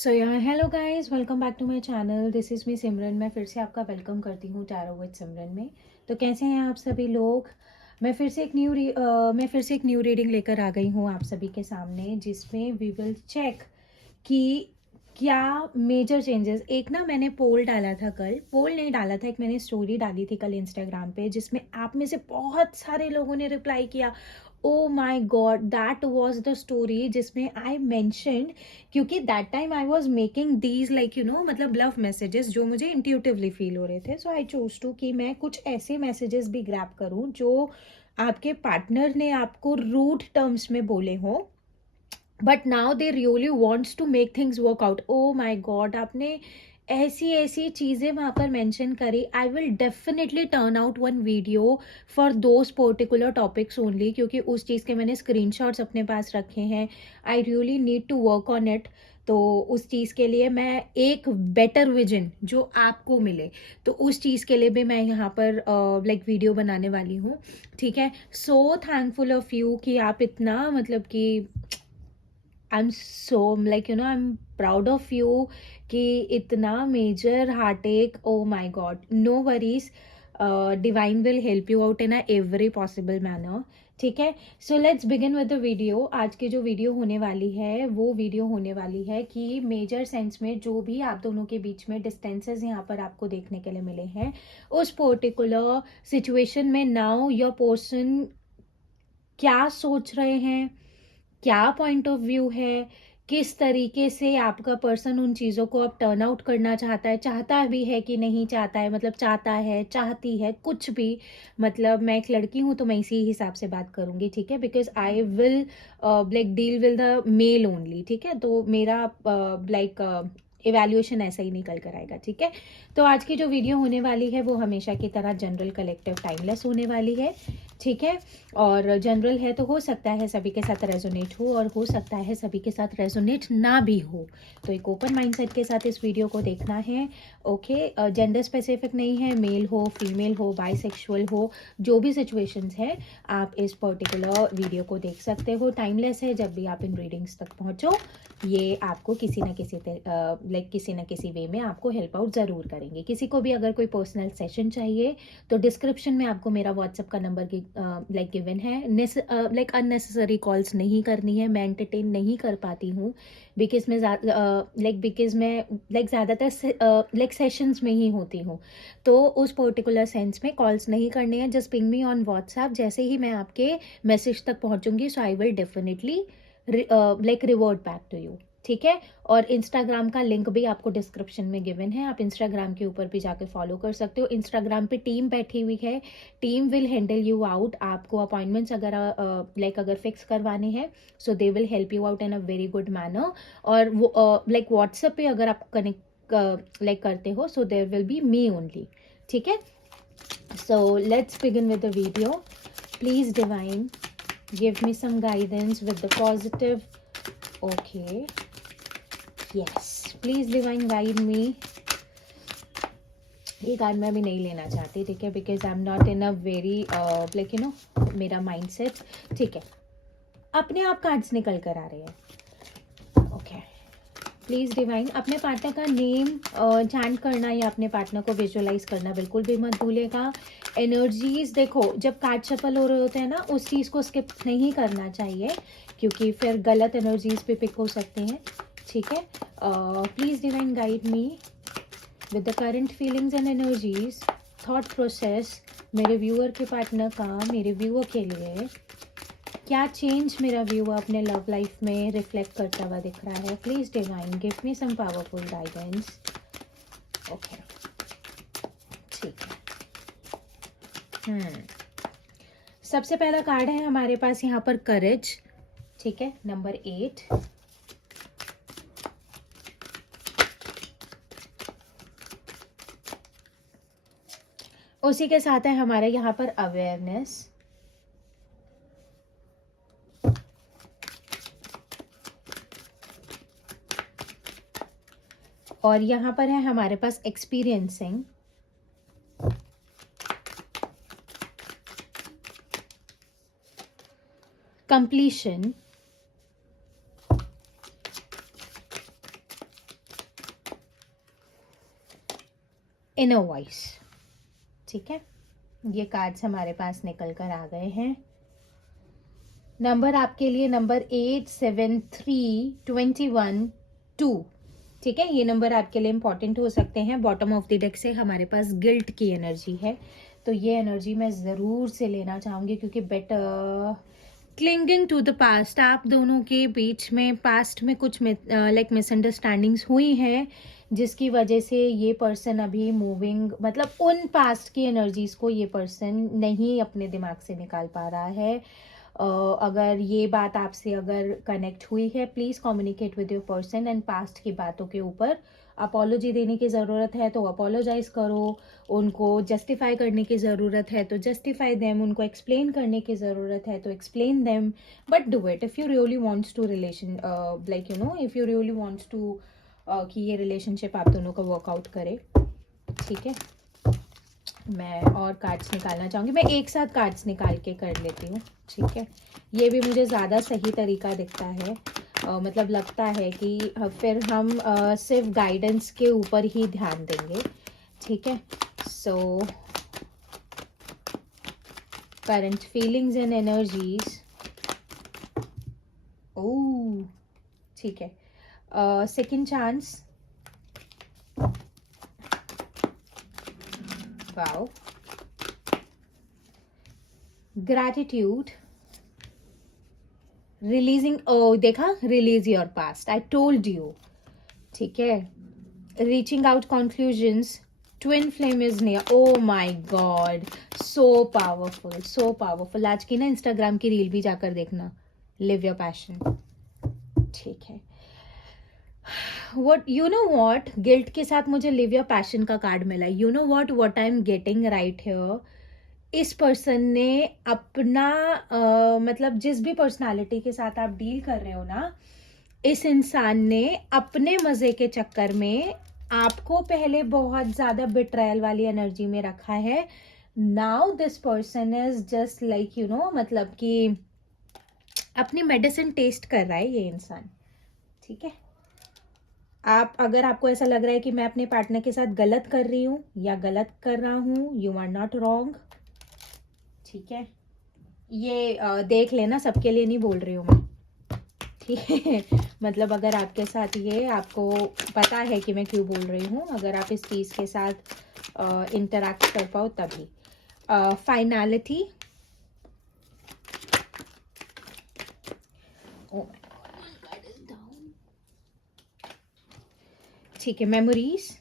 सो यार hello guys, welcome back to my channel. This is me Simran. मैं फिर से आपका वेलकम करती हूँ टैरो विद सिमरन में। तो कैसे हैं आप सभी लोग। मैं फिर से एक न्यू रीडिंग लेकर आ गई हूँ आप सभी के सामने, जिसमें वी विल चेक कि क्या मेजर चेंजेस। एक ना मैंने पोल डाला था, कल पोल नहीं डाला था, एक मैंने स्टोरी डाली थी कल इंस्टाग्राम पे, जिसमें आप में से बहुत सारे लोगों ने रिप्लाई किया। Oh my god, that was the story जिसमें आई मैंशनड, क्योंकि that time I was making these like मतलब लव मैसेजेस जो मुझे इंट्यूटिवली फील हो रहे थे। सो आई चूज टू कि मैं कुछ ऐसे मैसेजेस भी ग्रैब करूँ जो आपके पार्टनर ने आपको रूड टर्म्स में बोले हों, but now they really wants to make things work out. Oh my god, आपने ऐसी ऐसी चीज़ें वहाँ पर मेंशन करी। I will definitely turn out one video for those particular topics only, क्योंकि उस चीज़ के मैंने स्क्रीनशॉट्स अपने पास रखे हैं। I really need to work on it. तो उस चीज़ के लिए मैं एक बेटर विजन जो आपको मिले, तो उस चीज़ के लिए भी मैं यहाँ पर वीडियो बनाने वाली हूँ। ठीक है, सो थैंकफुल ऑफ यू कि आप इतना कि I am so I am proud of you कि इतना major heartache. Oh my god, no worries, divine will help you out in a every possible manner. ठीक है, so let's begin with the video. आज की जो video होने वाली है वो वीडियो होने वाली है कि मेजर सेंस में जो भी आप दोनों के बीच में डिस्टेंसेस यहाँ पर आपको देखने के लिए मिले हैं, उस पर्टिकुलर सिचुएशन में नाउ योर पर्सन क्या सोच रहे हैं, क्या पॉइंट ऑफ व्यू है, किस तरीके से आपका पर्सन उन चीज़ों को अब टर्न आउट करना चाहता है, चाहता भी है कि नहीं चाहता है, चाहता है, चाहती है, कुछ भी। मैं एक लड़की हूँ तो मैं इसी हिसाब से बात करूंगी। ठीक है, because I will deal with the male only. ठीक है, तो मेरा इवैल्यूएशन ऐसा ही निकल कर आएगा। ठीक है, तो आज की जो वीडियो होने वाली है वो हमेशा की तरह जनरल, कलेक्टिव, टाइमलेस होने वाली है। ठीक है, और जनरल है तो हो सकता है सभी के साथ रेजोनेट हो और हो सकता है सभी के साथ रेजोनेट ना भी हो। तो एक ओपन माइंडसेट के साथ इस वीडियो को देखना है। ओके, जेंडर स्पेसिफिक नहीं है, मेल हो, फीमेल हो, बाइसेक्सुअल हो, जो भी सिचुएशंस है आप इस पर्टिकुलर वीडियो को देख सकते हो। टाइमलेस है, जब भी आप इन रीडिंग्स तक पहुंचो ये आपको किसी न किसी वे में आपको हेल्प आउट ज़रूर करेंगे। किसी को भी अगर कोई पर्सनल सेशन चाहिए तो डिस्क्रिप्शन में आपको मेरा व्हाट्सएप का नंबर गिवन है। अननेसेसरी कॉल्स नहीं करनी है, मैं एंटरटेन नहीं कर पाती हूँ बिकॉज मैं ज़्यादातर सेशंस में ही होती हूँ। तो उस पर्टिकुलर सेंस में कॉल्स नहीं करने हैं, just ping me on WhatsApp. जैसे ही मैं आपके मैसेज तक पहुँचूंगी so I will definitely revert back to you. ठीक है, और इंस्टाग्राम का लिंक भी आपको डिस्क्रिप्शन में गिवन है, आप इंस्टाग्राम के ऊपर भी जाके फॉलो कर सकते हो। इंस्टाग्राम पे टीम बैठी हुई है, team will handle you out. आपको अपॉइंटमेंट्स अगर फिक्स करवाने हैं so they will help you out in a very good manner. और वो व्हाट्सएप पे अगर आप कनेक्ट करते हो so there will be me only. ठीक है, so let's begin with the video. Please divine give me some guidance with the positive. Okay, yes, please divine guide me। ये कार्ड मैं अभी नहीं लेना चाहती, ठीक है, because I am not in a very मेरा माइंडसेट। ठीक है, अपने आप कार्ड्स निकल कर आ रहे हैं। ओके, प्लीज डिवाइन अपने पार्टनर का नेम चैंट करना या अपने पार्टनर को विजुअलाइज करना बिल्कुल भी मत भूलेगा। एनर्जीज देखो, जब कार्ड शफल हो रहे होते हैं ना, उस चीज़ को स्किप नहीं करना चाहिए क्योंकि फिर गलत एनर्जीज भी पिक हो सकते हैं। ठीक है, please divine guide me with the current feelings and energies, thought process मेरे व्यूअर के पार्टनर का मेरे व्यूअर के लिए। क्या चेंज मेरा व्यू अपने लव लाइफ में रिफ्लेक्ट करता हुआ दिख रहा है। Please divine give me some powerful guidance. Okay, ठीक है। सबसे पहला कार्ड है हमारे पास यहाँ पर करेज। ठीक है, नंबर 8। उसी के साथ है हमारे यहाँ पर अवेयरनेस। और यहाँ पर है हमारे पास एक्सपीरियंसिंग। Completion inner voice. ठीक है, ये कार्ड्स हमारे पास निकल कर आ गए हैं। नंबर आपके लिए नंबर 873212। ठीक है, ये नंबर आपके लिए इंपॉर्टेंट हो सकते हैं। बॉटम ऑफ द डेक से हमारे पास गिल्ट की एनर्जी है, तो ये एनर्जी मैं ज़रूर से लेना चाहूँगी, क्योंकि better clinging to the past, आप दोनों के बीच में पास्ट में कुछ लाइक मिसअंडरस्टैंडिंग्स हुई हैं, जिसकी वजह से ये पर्सन अभी मूविंग, मतलब उन पास्ट की एनर्जीज को ये पर्सन नहीं अपने दिमाग से निकाल पा रहा है। अगर ये बात आपसे अगर कनेक्ट हुई है, please communicate with your person and past की बातों के ऊपर अपॉलोजी देने की ज़रूरत है तो अपोलोजाइज करो, उनको जस्टिफाई करने की ज़रूरत है तो जस्टिफाई देम, उनको एक्सप्लेन करने की ज़रूरत है तो explain them, but do it if you really wants to relation, like if you really wants to कि ये रिलेशनशिप आप दोनों का वर्कआउट करे। ठीक है, मैं और कार्ड्स निकालना चाहूँगी, मैं एक साथ कार्ड्स निकाल के कर लेती हूँ। ठीक है, ये भी मुझे ज़्यादा सही तरीका दिखता है। मतलब लगता है कि फिर हम सिर्फ गाइडेंस के ऊपर ही ध्यान देंगे। ठीक है, so current feelings and energies. Oh, ठीक है, second chance. Wow, gratitude, releasing, ओ देखा, release your past, I told you. ठीक है, reaching out conclusions, twin flame is near. Oh my God, so powerful, so powerful. आज की ना Instagram की रील भी जाकर देखना, लिव योर पैशन। ठीक है, what गिल्ट के साथ मुझे लिव योर पैशन का कार्ड मिला। what I am getting right here, इस पर्सन ने अपना मतलब जिस भी पर्सनालिटी के साथ आप डील कर रहे हो ना, इस इंसान ने अपने मजे के चक्कर में आपको पहले बहुत ज्यादा बिट्रायल वाली एनर्जी में रखा है। Now this person is just like मतलब कि अपनी मेडिसिन टेस्ट कर रहा है ये इंसान। ठीक है, आप अगर आपको ऐसा लग रहा है कि मैं अपने पार्टनर के साथ गलत कर रही हूँ या गलत कर रहा हूँ, यू आर नॉट रॉन्ग। ठीक है, ये देख लेना, सबके लिए नहीं बोल रही हूँ मैं। ठीक है, मतलब अगर आपके साथ ये आपको पता है कि मैं क्यों बोल रही हूँ, अगर आप इस चीज़ के साथ इंटरैक्ट कर पाओ तभी। फाइनलिटी, ठीक है, memories,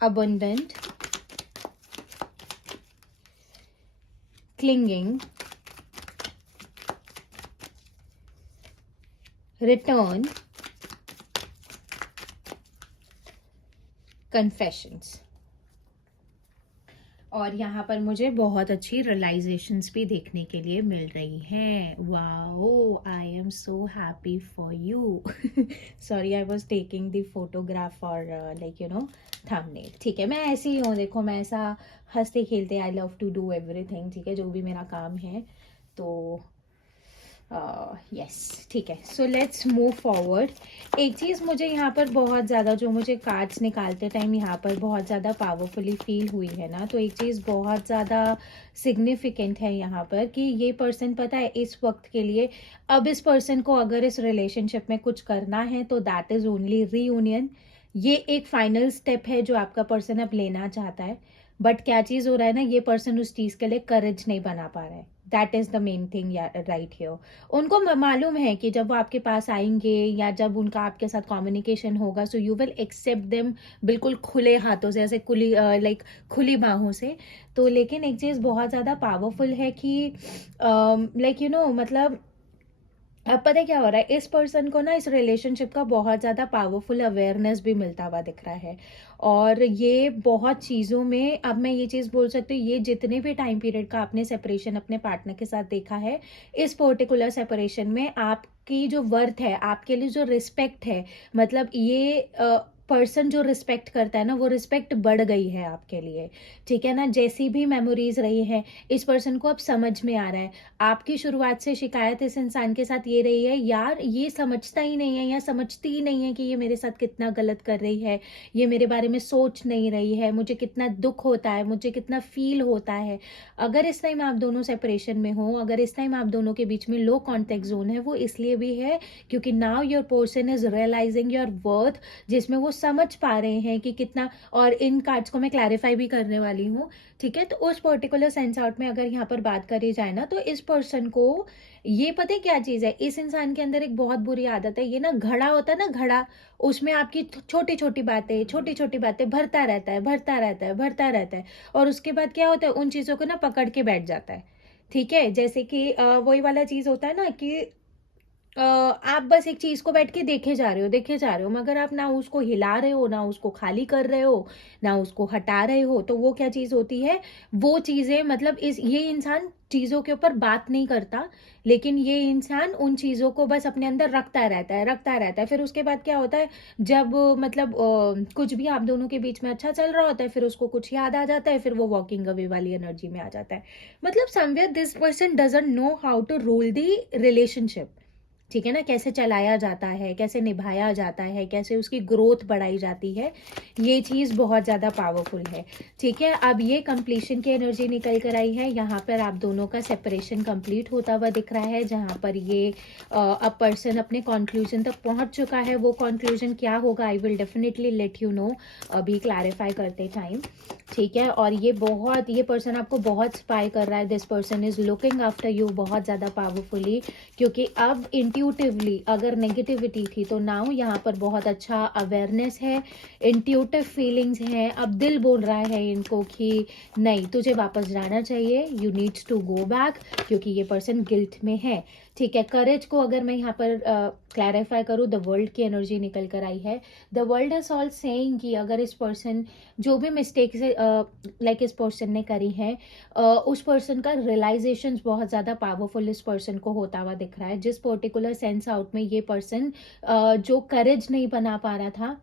abundant, clinging, return, confessions। और यहाँ पर मुझे बहुत अच्छी रियलाइजेशंस भी देखने के लिए मिल रही हैं। Wow, I am so happy for you. Sorry, I was taking the photograph और लाइक थंबनेल। ठीक है, मैं ऐसी ही हूँ, देखो मैं ऐसा हंसते खेलते, I love to do everything. ठीक है, जो भी मेरा काम है, तो यस ठीक है, सो लेट्स मूव फॉरवर्ड। एक चीज़ मुझे यहाँ पर बहुत ज़्यादा, जो मुझे कार्ड्स निकालते टाइम यहाँ पर बहुत ज़्यादा पावरफुली फील हुई है ना, तो एक चीज़ बहुत ज़्यादा सिग्निफिकेंट है यहाँ पर कि ये पर्सन, पता है, इस वक्त के लिए, अब इस पर्सन को अगर इस रिलेशनशिप में कुछ करना है तो दैट इज़ ओनली रीयूनियन। ये एक फाइनल स्टेप है जो आपका पर्सन अब लेना चाहता है, बट क्या चीज़ हो रहा है ना, ये पर्सन उस चीज़ के लिए करेज नहीं बना पा रहा है। That is the main thing right here. उनको मालूम है कि जब वो आपके पास आएंगे या जब उनका आपके साथ कम्युनिकेशन होगा, so you will accept them बिल्कुल खुले हाथों से, ऐसे खुली लाइक खुली बाहों से। तो लेकिन एक चीज़ बहुत ज़्यादा पावरफुल है कि लाइक मतलब अब पता है क्या हो रहा है, इस पर्सन को ना इस रिलेशनशिप का बहुत ज़्यादा पावरफुल अवेयरनेस भी मिलता हुआ दिख रहा है। और ये बहुत चीज़ों में, अब मैं ये चीज़ बोल सकती हूँ, ये जितने भी टाइम पीरियड का आपने सेपरेशन अपने पार्टनर के साथ देखा है, इस पर्टिकुलर सेपरेशन में आपकी जो वर्थ है, आपके लिए जो रिस्पेक्ट है, मतलब ये पर्सन जो रिस्पेक्ट करता है ना, वो रिस्पेक्ट बढ़ गई है आपके लिए, ठीक है ना। जैसी भी मेमोरीज रही है, इस पर्सन को अब समझ में आ रहा है। आपकी शुरुआत से शिकायत इस इंसान के साथ ये रही है, यार ये समझता ही नहीं है या समझती ही नहीं है कि ये मेरे साथ कितना गलत कर रही है, ये मेरे बारे में सोच नहीं रही है, मुझे कितना दुख होता है, मुझे कितना फील होता है। अगर इस टाइम आप दोनों सेपरेशन में हो, अगर इस टाइम आप दोनों के बीच में लो कॉन्टेक्ट जोन है, वो इसलिए भी है क्योंकि now your person is realising your worth, जिसमें वो समझ पा रहे हैं कि कितना। और इन कार्ड्स को मैं क्लैरिफाई भी करने वाली हूँ, ठीक है। तो उस पर्टिकुलर सेंस आउट में अगर यहाँ पर बात करी जाए ना, तो इस पर्सन को ये पता है क्या चीज है, इस इंसान के अंदर एक बहुत बुरी आदत है, ये ना घड़ा होता है ना, घड़ा, उसमें आपकी छोटी छोटी बातें भरता रहता है, भरता रहता है, भरता रहता है। और उसके बाद क्या होता है, उन चीजों को ना पकड़ के बैठ जाता है, ठीक है। जैसे कि वही वाला चीज होता है ना कि आप बस एक चीज को बैठ के देखे जा रहे हो, मगर आप ना उसको हिला रहे हो, ना उसको खाली कर रहे हो, ना उसको हटा रहे हो। तो वो क्या चीज होती है, वो चीजें मतलब इस ये इंसान चीजों के ऊपर बात नहीं करता, लेकिन ये इंसान उन चीजों को बस अपने अंदर रखता रहता है, रखता रहता है। फिर उसके बाद क्या होता है, जब मतलब कुछ भी आप दोनों के बीच में अच्छा चल रहा होता है, फिर उसको कुछ याद आ जाता है, फिर वो वॉकिंग अवे वाली एनर्जी में आ जाता है। मतलब somewhere this person doesn't know how to rule the relationship, ठीक है ना, कैसे चलाया जाता है, कैसे निभाया जाता है, कैसे उसकी ग्रोथ बढ़ाई जाती है। ये चीज बहुत ज्यादा पावरफुल है, ठीक है। अब ये कंप्लीशन की एनर्जी निकल कर आई है, यहाँ पर आप दोनों का सेपरेशन कंप्लीट होता हुआ दिख रहा है, जहाँ पर ये अब पर्सन अपने कंक्लूजन तक पहुंच चुका है। वो कंक्लूजन क्या होगा, आई will definitely let you know अभी क्लैरिफाई करते टाइम, ठीक है। और ये पर्सन आपको बहुत स्पाई कर रहा है, this person is looking after you बहुत ज्यादा पावरफुली, क्योंकि अब इंट्यूटिवली अगर नेगेटिविटी थी तो नाउ यहाँ पर बहुत अच्छा अवेयरनेस है, इंट्यूटिव फीलिंग्स हैं। अब दिल बोल रहा है इनको कि नहीं, तुझे वापस जाना चाहिए, you needs to go back, क्योंकि ये पर्सन गिल्ट में है, ठीक है। करेज को अगर मैं यहाँ पर क्लैरिफाई करूँ, द वर्ल्ड की एनर्जी निकल कर आई है। The world is all saying कि अगर इस पर्सन जो भी मिस्टेक से लाइक इस पर्सन ने करी है, उस पर्सन का रियलाइजेशन बहुत ज्यादा पावरफुल इस पर्सन को होता हुआ दिख रहा है। जिस पर्टिकुलर सेंस आउट में ये पर्सन जो करेज नहीं बना पा रहा था,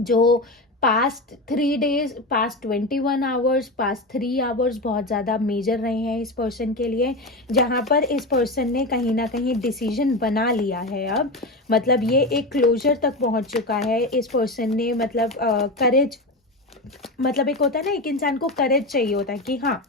जो past 3 days, past 21 hours, past 3 hours बहुत ज़्यादा मेजर रहे हैं इस पर्सन के लिए, जहाँ पर इस पर्सन ने कहीं ना कहीं डिसीजन बना लिया है। अब मतलब ये एक क्लोजर तक पहुँच चुका है इस पर्सन ने, मतलब करेज, मतलब एक होता है ना, एक इंसान को करेज चाहिए होता है कि हाँ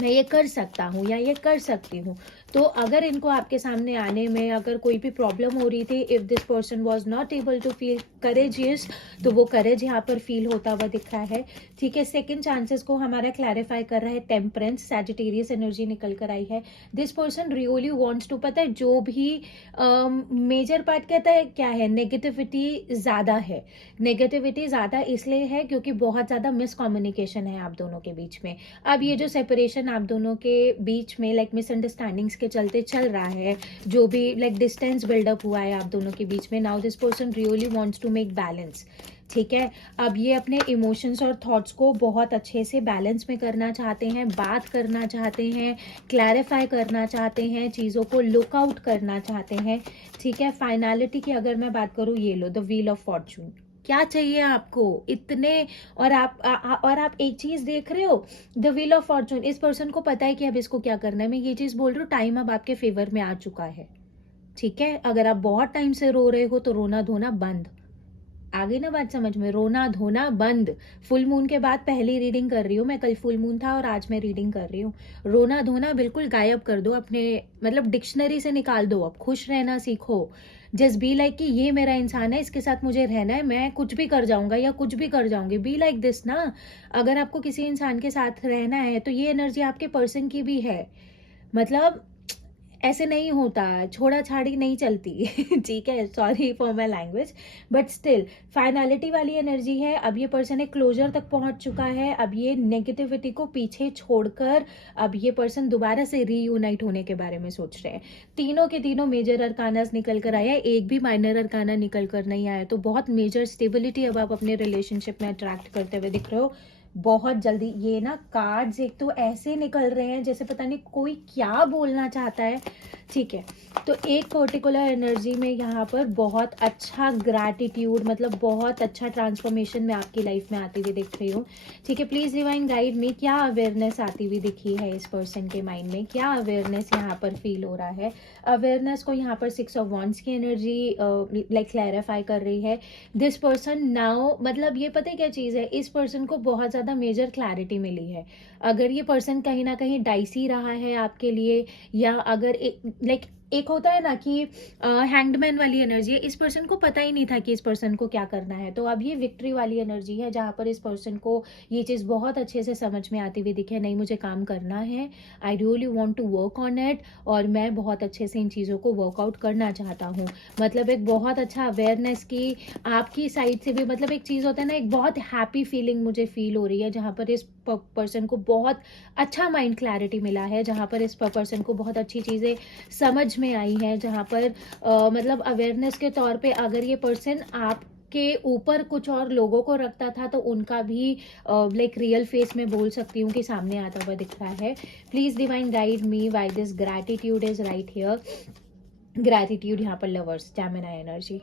मैं ये कर सकता हूँ या ये कर सकती हूँ। तो अगर इनको आपके सामने आने में अगर कोई भी प्रॉब्लम हो रही थी, if this person was not able to feel courageous, तो वो करेज यहाँ पर फील होता हुआ दिख रहा है, ठीक है। सेकंड चांसेस को हमारा क्लैरिफाई कर रहा है टेम्परेंस, सैजिटेरियस एनर्जी निकल कर आई है। This person really wants to, पता है जो भी मेजर पार्ट कहता है क्या है, नेगेटिविटी ज़्यादा है। नेगेटिविटी ज़्यादा इसलिए है क्योंकि बहुत ज़्यादा मिसकम्युनिकेशन है आप दोनों के बीच में। अब ये जो सेपरेशन आप दोनों के बीच में लाइक मिसअंडरस्टैंडिंग्स के चलते चल रहा है, जो भी लाइक डिस्टेंस बिल्डअप हुआ है आप दोनों के बीच में, now this person really wants to make balance, ठीक है। अब ये अपने इमोशंस और थॉट्स को बहुत अच्छे से बैलेंस में करना चाहते हैं, बात करना चाहते हैं, क्लैरिफाई करना चाहते हैं, चीज़ों को लुक आउट करना चाहते हैं, ठीक है। फाइनलिटी की अगर मैं बात करूँ, ये लो द व्हील ऑफ फॉर्चून, क्या चाहिए आपको इतने, और आप एक चीज देख रहे हो, द व्हील ऑफ फॉर्चून, इस पर्सन को पता है कि अब इसको क्या करना है। मैं ये चीज बोल रही हूँ, टाइम अब आपके फेवर में आ चुका है, ठीक है। अगर आप बहुत टाइम से रो रहे हो तो रोना धोना बंद, आ गई ना बात समझ में, रोना धोना बंद। फुल मून के बाद पहली रीडिंग कर रही हूँ मैं, कल फुल मून था और आज मैं रीडिंग कर रही हूँ। रोना धोना बिल्कुल गायब कर दो अपने, मतलब डिक्शनरी से निकाल दो। अब खुश रहना सीखो, जस्ट बी लाइक कि ये मेरा इंसान है, इसके साथ मुझे रहना है, मैं कुछ भी कर जाऊंगा या कुछ भी कर जाऊंगी, बी लाइक दिस ना। अगर आपको किसी इंसान के साथ रहना है तो ये एनर्जी आपके पर्सन की भी है, मतलब ऐसे नहीं होता, छोड़ा छाड़ी नहीं चलती ठीक है, sorry for my language, but still finality वाली एनर्जी है। अब ये पर्सन एक क्लोजर तक पहुंच चुका है, अब ये नेगेटिविटी को पीछे छोड़कर अब ये पर्सन दोबारा से रीयूनाइट होने के बारे में सोच रहे हैं। तीनों के तीनों मेजर अरकानास निकल कर आया, एक भी माइनर अरकाना निकल कर नहीं आया, तो बहुत मेजर स्टेबिलिटी अब आप अपने रिलेशनशिप में अट्रैक्ट करते हुए दिख रहे हो बहुत जल्दी। ये ना कार्ड्स एक तो ऐसे निकल रहे हैं जैसे पता नहीं कोई क्या बोलना चाहता है, ठीक है, तो एक पर्टिकुलर एनर्जी में यहाँ पर बहुत अच्छा ग्रैटिट्यूड, मतलब बहुत अच्छा ट्रांसफॉर्मेशन मैं आपकी लाइफ में आती हुई दिख रही हूँ। ठीक है, प्लीज़ डिवाइन गाइड में क्या अवेयरनेस आती हुई दिखी है इस पर्सन के माइंड में, क्या अवेयरनेस यहाँ पर फील हो रहा है। अवेयरनेस को यहाँ पर 6 ऑफ वॉन्ड्स की एनर्जी लाइक क्लैरिफाई कर रही है। दिस पर्सन नाउ, मतलब ये पता है क्या चीज़ है, इस पर्सन को बहुत ज़्यादा मेजर क्लैरिटी मिली है। अगर ये पर्सन कहीं ना कहीं डाइसी रहा है आपके लिए, या अगर लाइक एक होता है ना कि हैंगमैन वाली एनर्जी है, इस पर्सन को पता ही नहीं था कि इस पर्सन को क्या करना है, तो अब ये विक्ट्री वाली एनर्जी है जहाँ पर इस पर्सन को ये चीज़ बहुत अच्छे से समझ में आती हुई दिखे, नहीं मुझे काम करना है, I really want to work on it, और मैं बहुत अच्छे से इन चीज़ों को वर्कआउट करना चाहता हूँ। मतलब एक बहुत अच्छा अवेयरनेस की आपकी साइड से भी, मतलब एक चीज़ होता है ना, एक बहुत हैप्पी फीलिंग मुझे फील हो रही है जहाँ पर इस पर्सन को बहुत अच्छा माइंड क्लैरिटी मिला है, जहाँ पर इस पर्सन को बहुत अच्छी चीज़ें समझ में आई है, जहाँ पर मतलब अवेयरनेस के तौर पे अगर ये पर्सन आप के ऊपर कुछ और लोगों को रखता था तो उनका भी लाइक रियल फेस में बोल सकती हूँ कि सामने आता हुआ दिख रहा है। Please divine guide me why this gratitude is right here. Gratitude यहाँ पर लवर्स, जेमिनी एनर्जी।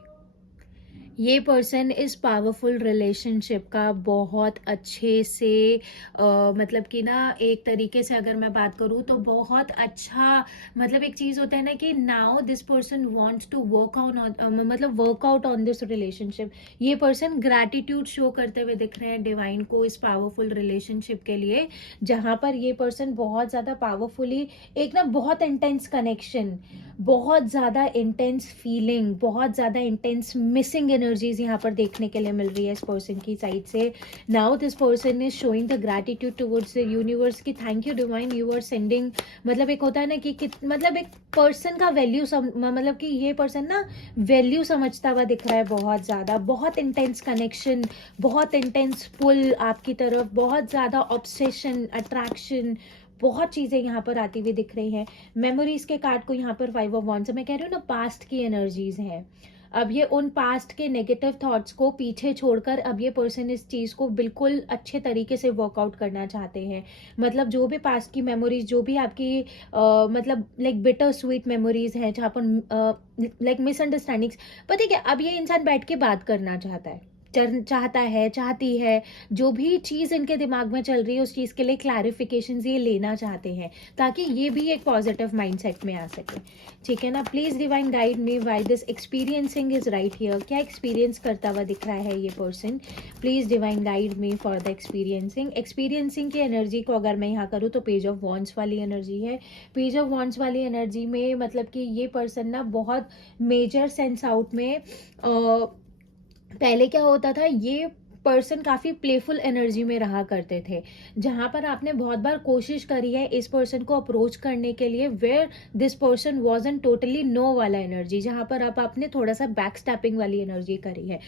ये पर्सन इस पावरफुल रिलेशनशिप का बहुत अच्छे से मतलब कि ना, एक तरीके से अगर मैं बात करूँ तो बहुत अच्छा, मतलब एक चीज़ होता है ना कि now this person wants to work on, मतलब वर्कआउट ऑन दिस रिलेशनशिप। ये पर्सन ग्रैटिट्यूड शो करते हुए दिख रहे हैं डिवाइन को इस पावरफुल रिलेशनशिप के लिए, जहाँ पर ये पर्सन बहुत ज़्यादा पावरफुली एक ना बहुत इंटेंस कनेक्शन, बहुत ज़्यादा इंटेंस फीलिंग, बहुत ज़्यादा इंटेंस मिसिंग एनर्जीज यहाँ पर देखने के लिए मिल रही है इस पर्सन की साइड से। Now this person is showing the gratitude towards the universe की thank you divine, you are sending, मतलब एक होता है ना कि मतलब एक पर्सन का वैल्यू मतलब कि ये पर्सन ना वैल्यू समझता हुआ दिख रहा है बहुत ज़्यादा, बहुत इंटेंस कनेक्शन, बहुत इंटेंस पुल आपकी तरफ, बहुत ज़्यादा ऑब्सेशन, अट्रैक्शन, बहुत चीज़ें यहाँ पर आती हुई दिख रही हैं। मेमोरीज के कार्ड को यहाँ पर 5 ऑफ वॉन्ड्स, मैं कह रही हूँ ना पास्ट की एनर्जीज हैं। अब ये उन पास्ट के नेगेटिव थॉट्स को पीछे छोड़कर अब ये पर्सन इस चीज़ को बिल्कुल अच्छे तरीके से वर्कआउट करना चाहते हैं। मतलब जो भी पास्ट की मेमोरीज, जो भी आपकी मतलब लाइक बिटर स्वीट मेमोरीज हैं जहाँ पर लाइक मिसअंडरस्टैंडिंग्स, पता है क्या, अब ये इंसान बैठ के बात करना चाहता है, चाहता है, चाहती है, जो भी चीज़ इनके दिमाग में चल रही है उस चीज़ के लिए क्लैरिफिकेशन ये लेना चाहते हैं, ताकि ये भी एक पॉजिटिव माइंडसेट में आ सके। ठीक है ना, please divine guide me why this experiencing is right here. क्या एक्सपीरियंस करता हुआ दिख रहा है ये person, please divine guide me for the experiencing. Experiencing की एनर्जी को अगर मैं यहाँ करूँ तो पेज ऑफ वॉन्ड्स वाली एनर्जी है। पेज ऑफ वॉन्ड्स वाली एनर्जी में मतलब कि ये पर्सन ना बहुत मेजर सेंस आउट में पहले क्या होता था, ये पर्सन काफ़ी प्लेफुल एनर्जी में रहा करते थे, जहाँ पर आपने बहुत बार कोशिश करी है इस पर्सन को अप्रोच करने के लिए, where this person was an totally no वाला एनर्जी, जहाँ पर अब आपने थोड़ा सा बैक स्टैपिंग वाली एनर्जी करी है।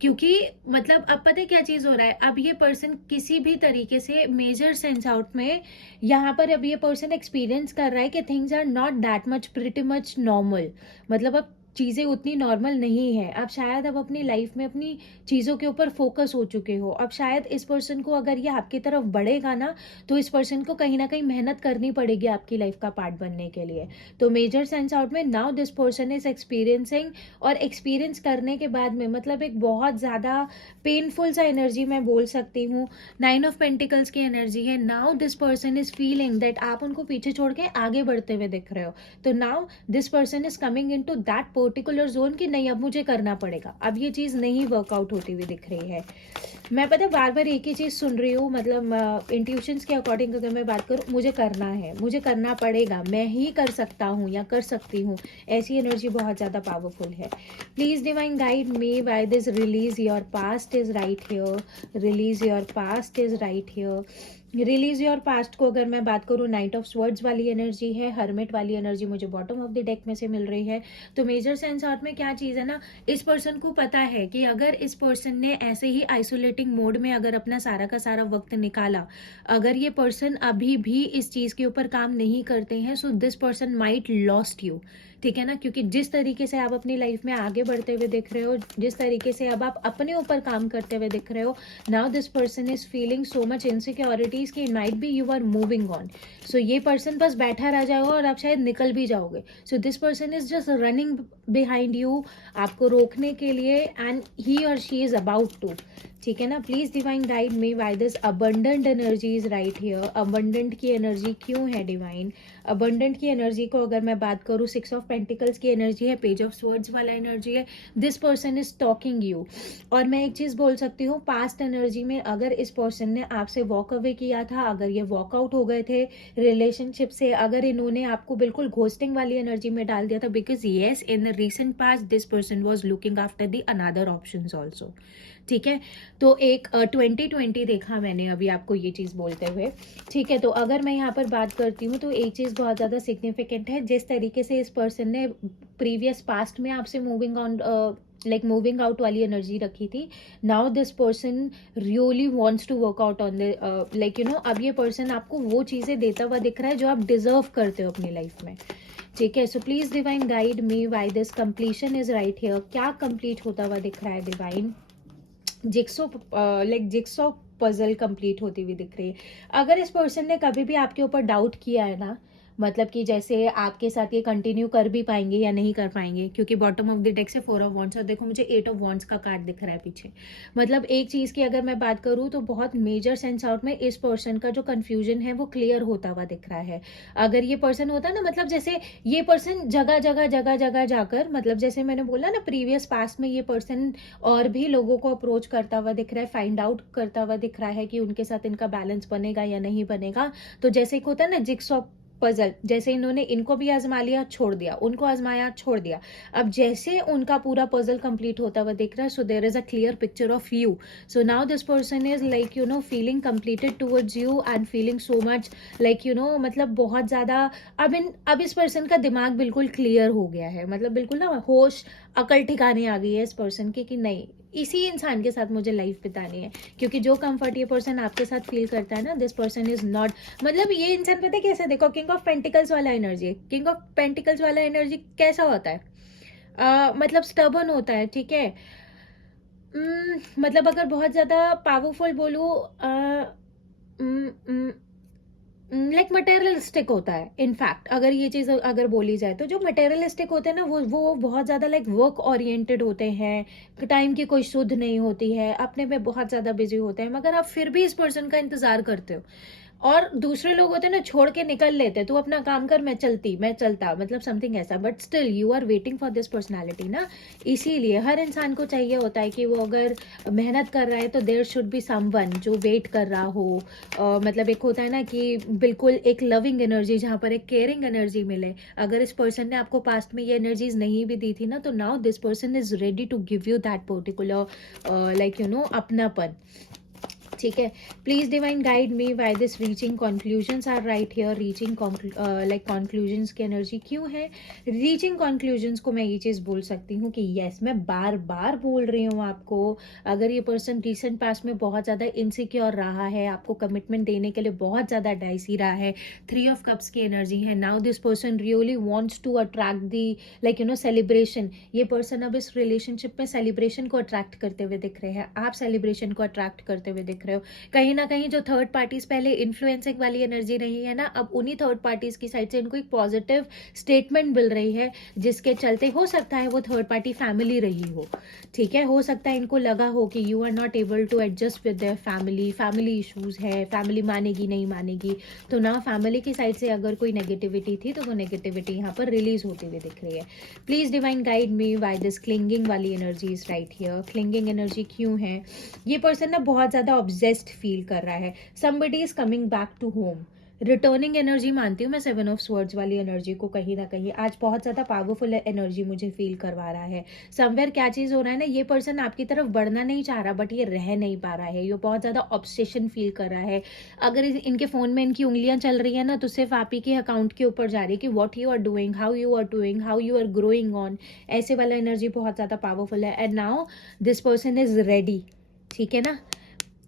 क्योंकि मतलब अब पता है क्या चीज़ हो रहा है, अब ये पर्सन किसी भी तरीके से मेजर सेंस आउट में यहाँ पर अब ये पर्सन एक्सपीरियंस कर रहा है कि things are not that much pretty much normal, मतलब अब चीज़ें उतनी नॉर्मल नहीं है। अब शायद अब अपनी लाइफ में अपनी चीज़ों के ऊपर फोकस हो चुके हो, अब शायद इस पर्सन को अगर ये आपकी तरफ बढ़ेगा ना, तो इस पर्सन को कहीं ना कहीं मेहनत करनी पड़ेगी आपकी लाइफ का पार्ट बनने के लिए। तो मेजर सेंस आउट में now this person is experiencing, और एक्सपीरियंस करने के बाद में मतलब एक बहुत ज़्यादा पेनफुल सा एनर्जी मैं बोल सकती हूँ, 9 ऑफ पेंटिकल्स की एनर्जी है। Now this person is feeling that आप उनको पीछे छोड़ के आगे बढ़ते हुए दिख रहे हो, तो now this person is coming into that particular zone कि नहीं अब मुझे करना पड़ेगा, अब ये चीज़ नहीं वर्कआउट होती हुई दिख रही है। मैं पता बार बार एक ही चीज़ सुन रही हूँ, मतलब इंट्यूशंस के अकॉर्डिंग अगर मैं बात करूँ, मुझे करना है, मुझे करना पड़ेगा, मैं ही कर सकता हूँ या कर सकती हूँ, ऐसी एनर्जी बहुत ज़्यादा पावरफुल है। Please divine guide me why this release your past is right here, release your past is right here. Release your past को अगर मैं बात करूँ, नाइट ऑफ स्वर्ड्स वाली एनर्जी है, हर्मिट वाली एनर्जी मुझे बॉटम ऑफ द डेक में से मिल रही है। तो मेजर सेंस आउट में क्या चीज़ है ना, इस पर्सन को पता है कि अगर इस पर्सन ने ऐसे ही आइसोलेटिंग मोड में अगर अपना सारा का सारा वक्त निकाला, अगर ये पर्सन अभी भी इस चीज़ के ऊपर काम नहीं करते हैं, so this person might lost you, ठीक है ना, क्योंकि जिस तरीके से आप अपनी लाइफ में आगे बढ़ते हुए दिख रहे हो, जिस तरीके से अब आप अपने ऊपर काम करते हुए दिख रहे हो, now this person is feeling so much insecurities कि might be you are moving on. So ये पर्सन बस बैठा रह जाएगा और आप शायद निकल भी जाओगे। So this person is just running behind you, आपको रोकने के लिए, and he or she is about to, ठीक है ना। Please divine guide me why this abundant energy is right here. Abundant की एनर्जी क्यों है डिवाइन? अबंडेंट की एनर्जी को अगर मैं बात करूँ, 6 ऑफ पेंटिकल्स की एनर्जी है, पेज ऑफ स्वर्ड्स वाला एनर्जी है, this person is talking you. और मैं एक चीज बोल सकती हूँ, पास्ट एनर्जी में अगर इस पर्सन ने आपसे वॉक अवे किया था, अगर ये वॉकआउट हो गए थे रिलेशनशिप से, अगर इन्होंने आपको बिल्कुल घोस्टिंग वाली एनर्जी में डाल दिया था, because yes in the recent past this person was looking after the another options also, ठीक है। तो एक 2020 देखा मैंने अभी आपको ये चीज़ बोलते हुए, ठीक है। तो अगर मैं यहाँ पर बात करती हूँ तो एक चीज़ बहुत ज़्यादा सिग्निफिकेंट है, जिस तरीके से इस पर्सन ने प्रीवियस पास्ट में आपसे moving on like moving out वाली एनर्जी रखी थी, now this person really wants to work out on the like you know, अब ये पर्सन आपको वो चीज़ें देता हुआ दिख रहा है जो आप डिजर्व करते हो अपनी लाइफ में, ठीक है। So please divine guide me why this completion is right here. क्या कंप्लीट होता हुआ दिख रहा है डिवाइन? जिक्सो पजल कंप्लीट होती हुई दिख रही है। अगर इस पर्सन ने कभी भी आपके ऊपर डाउट किया है ना, मतलब कि जैसे आपके साथ ये कंटिन्यू कर भी पाएंगे या नहीं कर पाएंगे, क्योंकि बॉटम ऑफ द डेक से 4 ऑफ वॉन्ड्स और देखो मुझे 8 ऑफ वॉन्ड्स का कार्ड दिख रहा है पीछे। मतलब एक चीज़ की अगर मैं बात करूँ तो बहुत मेजर सेंस आउट में इस पर्सन का जो कंफ्यूजन है वो क्लियर होता हुआ दिख रहा है। अगर ये पर्सन होता ना, मतलब जैसे ये पर्सन जगह जगह जगह जगह जाकर, मतलब जैसे मैंने बोला ना प्रीवियस पास्ट में ये पर्सन और भी लोगों को अप्रोच करता हुआ दिख रहा है, फाइंड आउट करता हुआ दिख रहा है कि उनके साथ इनका बैलेंस बनेगा या नहीं बनेगा। तो जैसे एक होता है ना जिक्सॉ पजल, जैसे इन्होंने इनको भी आजमा लिया, छोड़ दिया, उनको आजमाया, छोड़ दिया, अब जैसे उनका पूरा पजल कंप्लीट होता हुआ दिख रहा है, so there is a clear picture of you. So now this person is like you know feeling completed towards you and feeling so much like you know, मतलब बहुत ज्यादा अब इस पर्सन का दिमाग बिल्कुल क्लियर हो गया है, मतलब बिल्कुल ना होश अकल ठिकाने आ गई है इस पर्सन की कि नहीं, इसी इंसान के साथ मुझे लाइफ बितानी है। क्योंकि जो कंफर्ट ये पर्सन आपके साथ फील करता है ना, दिस पर्सन इज नॉट, मतलब ये इंसान पता है कैसे, देखो किंग ऑफ पेंटिकल्स वाला एनर्जी, किंग ऑफ पेंटिकल्स वाला एनर्जी कैसा होता है, मतलब स्टबर्न होता है, ठीक है। मतलब अगर बहुत ज्यादा पावरफुल बोलूं, लाइक मटेरियलिस्टिक होता है। इनफैक्ट अगर ये चीज़ अगर बोली जाए तो जो मटेरियलिस्टिक होते हैं ना, वो बहुत ज़्यादा लाइक वर्क ओरिएंटेड होते हैं, टाइम की कोई शुद्ध नहीं होती है, अपने में बहुत ज़्यादा बिजी होते हैं, मगर आप फिर भी इस पर्सन का इंतजार करते हो। और दूसरे लोग होते हैं ना, छोड़ के निकल लेते, तू अपना काम कर, मैं चलता, मतलब समथिंग ऐसा, but still you are waiting for this personality ना। इसीलिए हर इंसान को चाहिए होता है कि वो अगर मेहनत कर रहा है तो देयर शुड बी समवन जो वेट कर रहा हो। मतलब एक होता है ना कि बिल्कुल एक लविंग एनर्जी, जहाँ पर एक केयरिंग एनर्जी मिले। अगर इस पर्सन ने आपको पास्ट में ये एनर्जीज नहीं भी दी थी ना, तो now this person is ready to give you that particular like you know अपनापन, ठीक है। Please divine guide me why this reaching conclusions are right here. Reaching like conclusions की एनर्जी क्यों है? रीचिंग कंक्लूजन्स को मैं ये चीज़ बोल सकती हूँ कि यस, मैं बार बार बोल रही हूँ आपको, अगर ये पर्सन रिसेंट पास्ट में बहुत ज़्यादा इनसिक्योर रहा है, आपको कमिटमेंट देने के लिए बहुत ज़्यादा डाइसी रहा है, 3 ऑफ कप्स की एनर्जी है, now this person really wants to attract the like you know celebration. ये पर्सन अब इस रिलेशनशिप में सेलिब्रेशन को अट्रैक्ट करते हुए दिख रहे हैं, आप सेलिब्रेशन को अट्रैक्ट करते हुए दिख रहे हो। कहीं ना कहीं जो थर्ड पार्टीज पहले इन्फ्लुएंसिंग वाली एनर्जी रही है ना, अब उन्हीं थर्ड पार्टीज की साइड से इनको एक पॉजिटिव स्टेटमेंट मिल रही है, जिसके चलते हो सकता है वो थर्ड पार्टी फैमिली रही हो, ठीक है। हो सकता है इनको लगा हो कि you are not able to adjust with their family issues है, फैमिली मानेगी नहीं मानेगी, तो ना फैमिली की साइड से अगर कोई नेगेटिविटी थी तो वो नेगेटिविटी यहाँ पर रिलीज होती हुई दिख रही है। Please divine guide me why this clinging वाली energy is right here. Clinging energy क्यों है? ये पर्सन ना बहुत ज्यादा ऑब्सेस्ड फील कर रहा है, somebody is coming back to home। Returning energy मानती हूँ मैं 7 ऑफ स्वर्ड्स वाली एनर्जी को, कहीं ना कहीं आज बहुत ज़्यादा पावरफुल एनर्जी मुझे फील करवा रहा है। समवेयर क्या चीज़ हो रहा है ना, ये पर्सन आपकी तरफ बढ़ना नहीं चाह रहा, बट ये रह नहीं पा रहा है, ये बहुत ज़्यादा ऑब्सेशन फील कर रहा है। अगर इनके फ़ोन में इनकी उंगलियां चल रही है ना, तो सिर्फ आप ही के अकाउंट के ऊपर जा रही है कि what you are doing, how you are growing on, ऐसे वाला एनर्जी बहुत ज़्यादा पावरफुल है। And now this person is ready, ठीक है ना।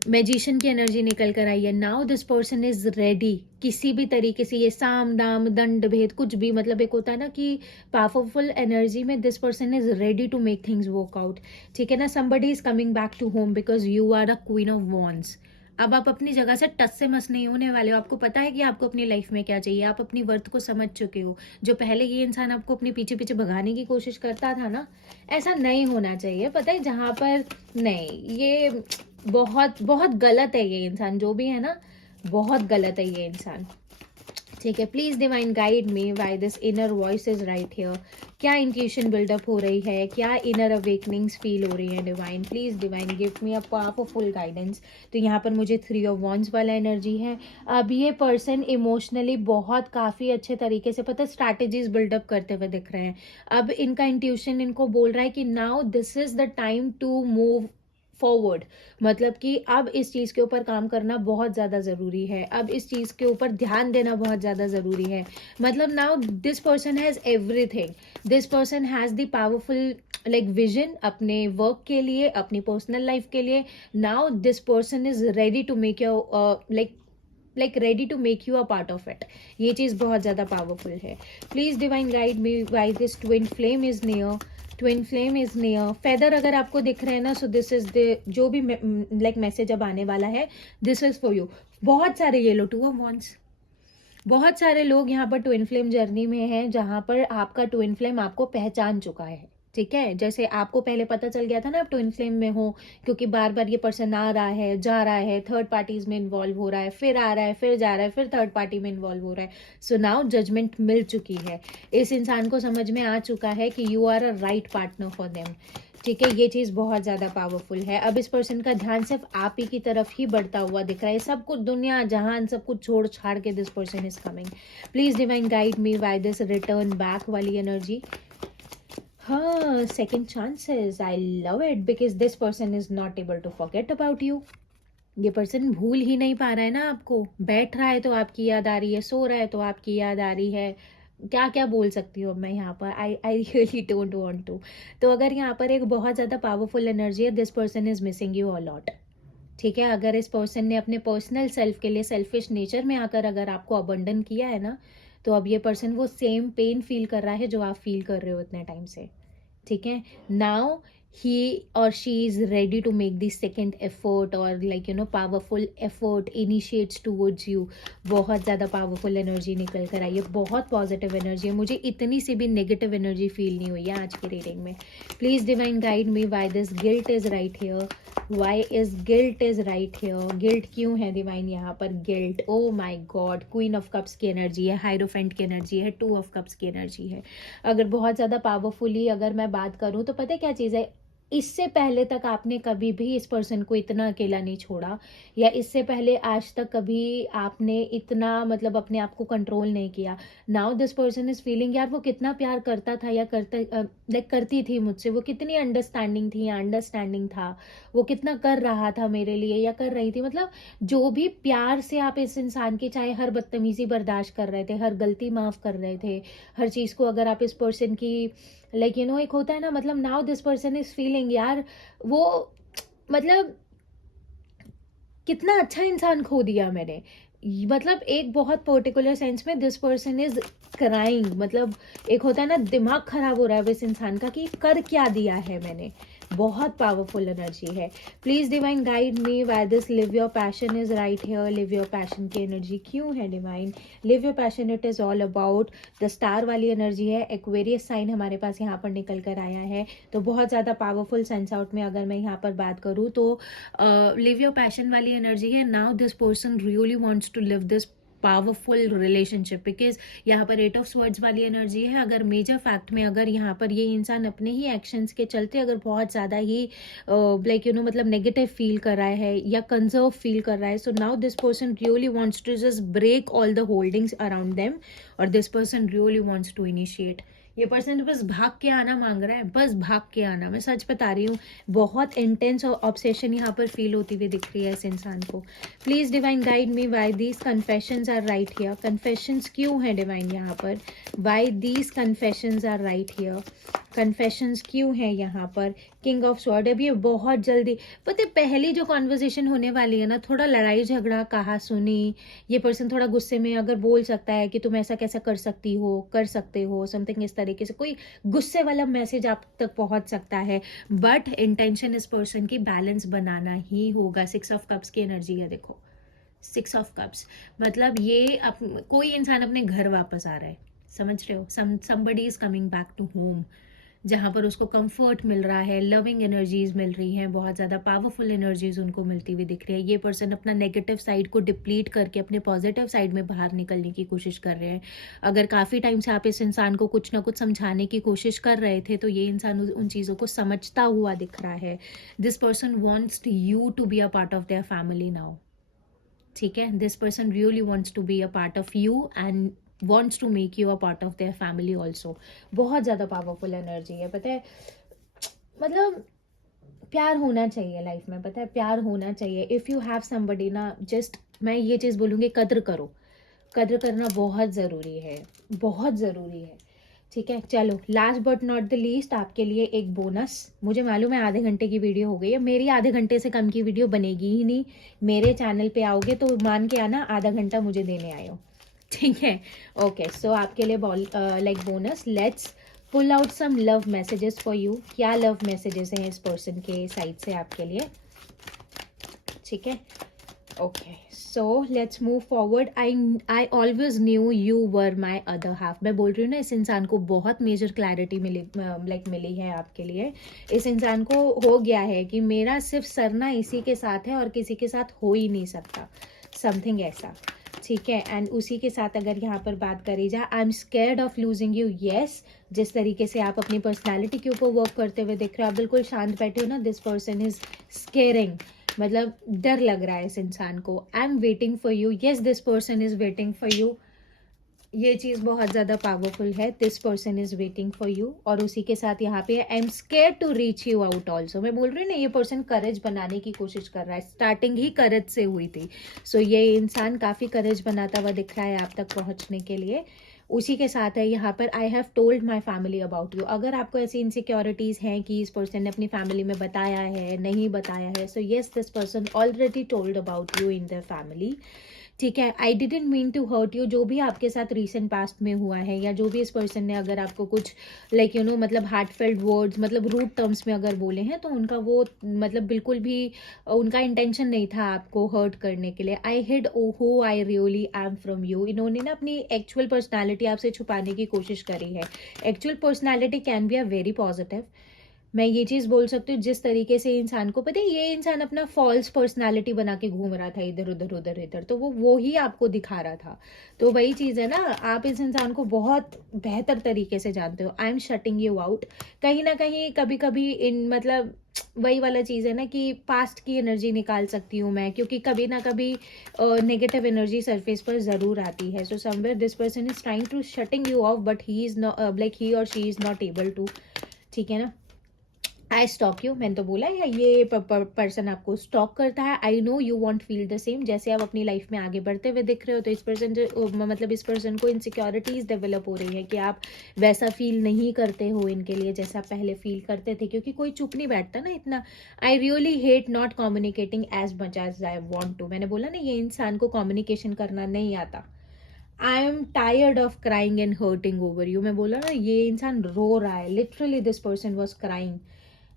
मैजिशियन की एनर्जी निकल कर आई है। Now this person is ready, किसी भी तरीके से ये साम दाम दंड भेद कुछ भी, मतलब एक होता है ना कि पावरफुल एनर्जी में this person is ready to make things work out, ठीक है ना। Somebody is coming back to home because you are a queen of wands. अब आप अपनी जगह से टस से मस नहीं होने वाले हो। आपको पता है कि आपको अपनी लाइफ में क्या चाहिए, आप अपनी वर्थ को समझ चुके हो। जो पहले ये इंसान आपको अपने पीछे पीछे भगाने की कोशिश करता था ना, ऐसा नहीं होना चाहिए। पता है जहाँ पर नहीं, ये बहुत बहुत गलत है ये इंसान, जो भी है ना, बहुत गलत है ये इंसान, ठीक है। Please divine guide me why this inner voice is right here. क्या इंट्यूशन बिल्डअप हो रही है, क्या इनर अवेकनिंग्स फील हो रही है divine. Please divine give me a powerful guidance. तो यहाँ पर मुझे 3 ऑफ वॉन्ड्स वाला एनर्जी है। अब ये पर्सन इमोशनली बहुत काफ़ी अच्छे तरीके से, पता है, स्ट्रैटेजीज बिल्डअप करते हुए दिख रहे हैं। अब इनका इंट्यूशन इनको बोल रहा है कि now this is the time to move forward, मतलब कि अब इस चीज़ के ऊपर काम करना बहुत ज़्यादा ज़रूरी है, अब इस चीज़ के ऊपर ध्यान देना बहुत ज़्यादा ज़रूरी है। मतलब now this person has everything, this person has the powerful like vision अपने वर्क के लिए, अपनी पर्सनल लाइफ के लिए। Now this person is ready to make your like ready to make you a part of it. ये चीज़ बहुत ज़्यादा पावरफुल है। Please divine guide me why this twin flame is near. Twin flame is near. Feather अगर आपको दिख रहे हैं ना, सो दिस इज द जो भी लाइक मैसेज अब आने वाला है, दिस इज फॉर यू। बहुत सारे येलो 2 ऑफ वॉन्ड्स, बहुत सारे लोग यहाँ पर ट्विन फ्लेम जर्नी में हैं जहाँ पर आपका ट्विन फ्लेम आपको पहचान चुका है, ठीक है। जैसे आपको पहले पता चल गया था ना आप ट्विन फ्लेम में हो, क्योंकि बार बार ये पर्सन आ रहा है, जा रहा है, थर्ड पार्टीज में इन्वॉल्व हो रहा है, फिर आ रहा है, फिर जा रहा है, फिर थर्ड पार्टी में इन्वॉल्व हो रहा है। सो नाउ जजमेंट मिल चुकी है, इस इंसान को समझ में आ चुका है कि you are a right partner for them, ठीक है। ये चीज़ बहुत ज़्यादा पावरफुल है। अब इस पर्सन का ध्यान सिर्फ आप ही की तरफ ही बढ़ता हुआ दिख रहा है। सब कुछ दुनिया जहान सब कुछ छोड़ छाड़ के this person is coming. Please divine guide me why this return back वाली एनर्जी। हाँ, second chances, I love it because this person is not able to forget about you. ये पर्सन भूल ही नहीं पा रहा है ना आपको। बैठ रहा है तो आपकी याद आ रही है, सो रहा है तो आपकी याद आ रही है। क्या क्या बोल सकती हूँ मैं यहाँ पर, I really don't want to. तो अगर यहाँ पर एक बहुत ज़्यादा पावरफुल एनर्जी है, this person is missing you a lot, ठीक है। अगर इस पर्सन ने अपने पर्सनल सेल्फ के लिए सेल्फिश नेचर में आकर अगर आपको अबंडन किया है ना, तो अब ये पर्सन वो सेम पेन फील कर रहा है जो आप फील कर रहे हो इतने टाइम से, ठीक है। Now he or she is ready to make the second effort or like you know powerful effort initiates towards you। बहुत ज़्यादा पावरफुल एनर्जी निकल कर आई है, बहुत पॉजिटिव एनर्जी है। मुझे इतनी सी भी नेगेटिव एनर्जी फील नहीं हुई है आज की रीडिंग में। Please divine guide me why this guilt is right here. Why is guilt is right here. Guilt क्यों है डिवाइन यहाँ पर, guilt, oh my god. Queen of cups की एनर्जी है, हाइरोफेंट की एनर्जी है, 2 ऑफ कप्स की एनर्जी है। अगर बहुत ज़्यादा पावरफुली अगर मैं बात करूँ तो पता है क्या चीज़ है, इससे पहले तक आपने कभी भी इस पर्सन को इतना अकेला नहीं छोड़ा, या इससे पहले आज तक कभी आपने इतना मतलब अपने आप को कंट्रोल नहीं किया। Now this person is feeling यार वो कितना प्यार करता था या करती थी मुझसे, वो कितनी अंडरस्टैंडिंग थी या अंडरस्टैंडिंग था, वो कितना कर रहा था मेरे लिए या कर रही थी। मतलब जो भी प्यार से आप इस इंसान की चाहे हर बदतमीजी बर्दाश्त कर रहे थे, हर गलती माफ कर रहे थे, हर चीज़ को अगर आप इस पर्सन की लाइक यू नो एक होता है ना, मतलब now this person is feeling यार वो मतलब कितना अच्छा इंसान खो दिया मैंने। मतलब एक बहुत पर्टिकुलर सेंस में दिस पर्सन इज क्राइंग, मतलब एक होता है ना दिमाग खराब हो रहा है इस इंसान का कि कर क्या दिया है मैंने। बहुत पावरफुल एनर्जी है। Please divine guide me why this live your passion is right here. Live your passion की एनर्जी क्यों है divine. Live your passion it is all about the star वाली एनर्जी है। एक्वेरियस साइन हमारे पास यहाँ पर निकल कर आया है, तो बहुत ज़्यादा पावरफुल सेंस आउट में अगर मैं यहाँ पर बात करूँ तो लिव योर पैशन वाली एनर्जी है। Now this person really wants to live this powerful relationship because यहाँ पर 8 ऑफ स्वर्ड्स वाली एनर्जी है। अगर मेजर फैक्ट में अगर यहाँ पर ये इंसान अपने ही एक्शंस के चलते अगर बहुत ज़्यादा ही लाइक यू नो मतलब नेगेटिव फील कर रहा है या कंजर्व फील कर रहा है, so now this person really wants to just break all the holdings around them और this person really wants to initiate. ये पर्सन बस भाग के आना मांग रहा है, बस भाग के आना। मैं सच बता रही हूँ, बहुत इंटेंस और ऑब्सेशन यहाँ पर फील होती हुई दिख रही है इस इंसान को। Please divine guide me why these confessions are right here. Confessions क्यों है डिवाइन यहाँ पर, why these confessions are right here. Confessions क्यों है यहाँ पर, किंग ऑफ स्वॉर्ड। अब ये बहुत जल्दी, पता है पहली जो कॉन्वर्जेशन होने वाली है ना, थोड़ा लड़ाई झगड़ा, कहा सुनी, ये पर्सन थोड़ा गुस्से में अगर बोल सकता है कि तुम ऐसा कैसा कर सकती हो, कर सकते हो, समथिंग इस तरीके से कोई गुस्से वाला मैसेज आप तक पहुंच सकता है। बट इंटेंशन इस पर्सन की बैलेंस बनाना ही होगा। 6 ऑफ कप्स की एनर्जी है, देखो 6 ऑफ कप्स, मतलब ये कोई इंसान अपने घर वापस आ रहा है, समझ रहे हो, somebody is coming back to home, जहाँ पर उसको कंफर्ट मिल रहा है, लविंग एनर्जीज मिल रही हैं, बहुत ज़्यादा पावरफुल एनर्जीज उनको मिलती हुई दिख रही है। ये पर्सन अपना नेगेटिव साइड को डिप्लीट करके अपने पॉजिटिव साइड में बाहर निकलने की कोशिश कर रहे हैं। अगर काफ़ी टाइम से आप इस इंसान को कुछ ना कुछ समझाने की कोशिश कर रहे थे, तो ये इंसान उन चीज़ों को समझता हुआ दिख रहा है। This person wants you to be a part of their family now, ठीक है। This person really wants to be a part of you and wants to make you a part of their family also। बहुत ज़्यादा powerful energy है, पता है, मतलब प्यार होना चाहिए लाइफ में, पता है प्यार होना चाहिए। इफ़ यू हैव समबडी ना, जस्ट मैं ये चीज़ बोलूँगी, कद्र करो, कद्र करना बहुत ज़रूरी है, बहुत ज़रूरी है, ठीक है। चलो last but not the least, आपके लिए एक बोनस। मुझे मालूम है आधे घंटे की वीडियो हो गई है, मेरी आधे घंटे से कम की वीडियो बनेगी ही नहीं। मेरे चैनल पे आओगे तो मान के आना आधा घंटा मुझे देने आए हो, ठीक है। ओके, सो आपके लिए like bonus, let's pull out some love messages for you. क्या लव मैसेजेस हैं इस पर्सन के साइड से आपके लिए, ठीक है। Okay, so let's move forward. I always new you were my other half. मैं बोल रही हूँ ना, इस इंसान को बहुत मेजर क्लैरिटी मिली, लाइक मिली है आपके लिए। इस इंसान को हो गया है कि मेरा सिर्फ सरना इसी के साथ है और किसी के साथ हो ही नहीं सकता, समथिंग ऐसा, ठीक है। एंड उसी के साथ अगर यहाँ पर बात करी जाए, आई am scared of losing you, yes. जिस तरीके से आप अपनी पर्सनालिटी के ऊपर वर्क करते हुए दिख रहे हो, आप बिल्कुल शांत बैठे हो ना, दिस पर्सन इज स्केयरिंग, मतलब डर लग रहा है इस इंसान को। I am waiting for you, yes this person is waiting for you. ये चीज़ बहुत ज़्यादा पावरफुल है, this person is waiting for you. और उसी के साथ यहाँ पे I am scared to reach you out also. मैं बोल रही हूँ ना, ये पर्सन करेज बनाने की कोशिश कर रहा है, स्टार्टिंग ही करेज से हुई थी। सो ये इंसान काफ़ी करेज बनाता हुआ दिख रहा है आप तक पहुँचने के लिए। उसी के साथ है यहाँ पर, I have told my family about you. अगर आपको ऐसी इनसिक्योरिटीज़ हैं कि इस पर्सन ने अपनी फैमिली में बताया है, नहीं बताया है, so yes this person already told about you in the family, ठीक है। I didn't mean to hurt you. जो भी आपके साथ रिसेंट पास्ट में हुआ है, या जो भी इस पर्सन ने अगर आपको कुछ लाइक यू नो मतलब हार्टफेल्ट वर्ड्स, मतलब रूड टर्म्स में अगर बोले हैं, तो उनका वो मतलब बिल्कुल भी उनका इंटेंशन नहीं था आपको हर्ट करने के लिए। I hid who I really am from you. इन्होंने ना अपनी एक्चुअल पर्सनैलिटी आपसे छुपाने की कोशिश करी है। Actual personality can be a very positive. मैं ये चीज़ बोल सकती हूँ, जिस तरीके से इंसान को पता है, ये इंसान अपना फॉल्स पर्सनालिटी बना के घूम रहा था इधर उधर उधर इधर, तो वो ही आपको दिखा रहा था। तो वही चीज़ है ना, आप इस इंसान को बहुत बेहतर तरीके से जानते हो। I am shutting you out. कहीं ना कहीं कभी कभी इन मतलब वही वाला चीज़ है ना कि पास्ट की एनर्जी निकाल सकती हूँ मैं, क्योंकि कभी ना कभी नेगेटिव एनर्जी सरफेस पर ज़रूर आती है। So somewhere this person is trying to shutting you off, but he is not like he or she is not able to, ठीक है ना। आई स्टॉक यू, मैंने तो बोला है, ये पर्सन आपको स्टॉक करता है। I know you want feel the same. जैसे आप अपनी लाइफ में आगे बढ़ते हुए दिख रहे हो, तो इस पर्सन मतलब इस पर्सन को इनसिक्योरिटीज डेवलप हो रही है कि आप वैसा फील नहीं करते हो इनके लिए जैसा आप पहले फील करते थे, क्योंकि कोई चुप नहीं बैठता ना इतना। I really hate not communicating as much as I want to. मैंने बोला ना, ये इंसान को कम्युनिकेशन करना नहीं आता। I am tired of crying and hurting over you. मैं बोला ना, ये इंसान रो रहा है, literally this person was crying,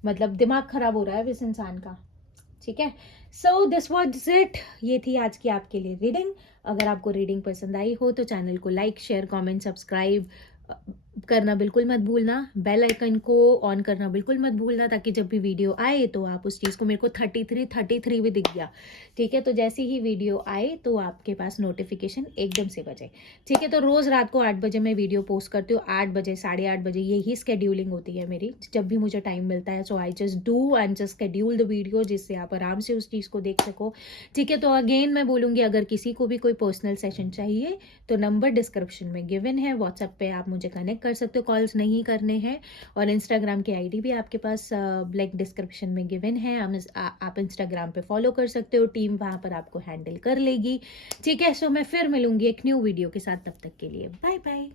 मतलब दिमाग खराब हो रहा है इस इंसान का, ठीक है। So this was it. ये थी आज की आपके लिए रीडिंग। अगर आपको रीडिंग पसंद आई हो तो चैनल को लाइक, शेयर, कमेंट, सब्सक्राइब करना बिल्कुल मत भूलना। बेल आइकन को ऑन करना बिल्कुल मत भूलना, ताकि जब भी वीडियो आए तो आप उस चीज़ को, मेरे को 33 भी दिख गया, ठीक है। तो जैसी ही वीडियो आए तो आपके पास नोटिफिकेशन एकदम से बजे, ठीक है। तो रोज़ रात को 8 बजे मैं वीडियो पोस्ट करती हूँ, 8 बजे, 8:30 बजे, यही स्केड्यूलिंग होती है मेरी, जब भी मुझे टाइम मिलता है। So I just do and just schedule the video, जिससे आप आराम से उस चीज़ को देख सको, ठीक है। तो अगेन मैं बोलूँगी, अगर किसी को भी कोई पर्सनल सेशन चाहिए तो नंबर डिस्क्रिप्शन में गिवन है, व्हाट्सएप पे आप मुझे कनेक्ट कर सकते हो, कॉल्स नहीं करने हैं। और इंस्टाग्राम की आईडी भी आपके पास लाइक डिस्क्रिप्शन में गिवन है, आप इंस्टाग्राम पे फॉलो कर सकते हो, टीम वहाँ पर आपको हैंडल कर लेगी, ठीक है। सो मैं फिर मिलूंगी एक न्यू वीडियो के साथ, तब तक के लिए बाय बाय।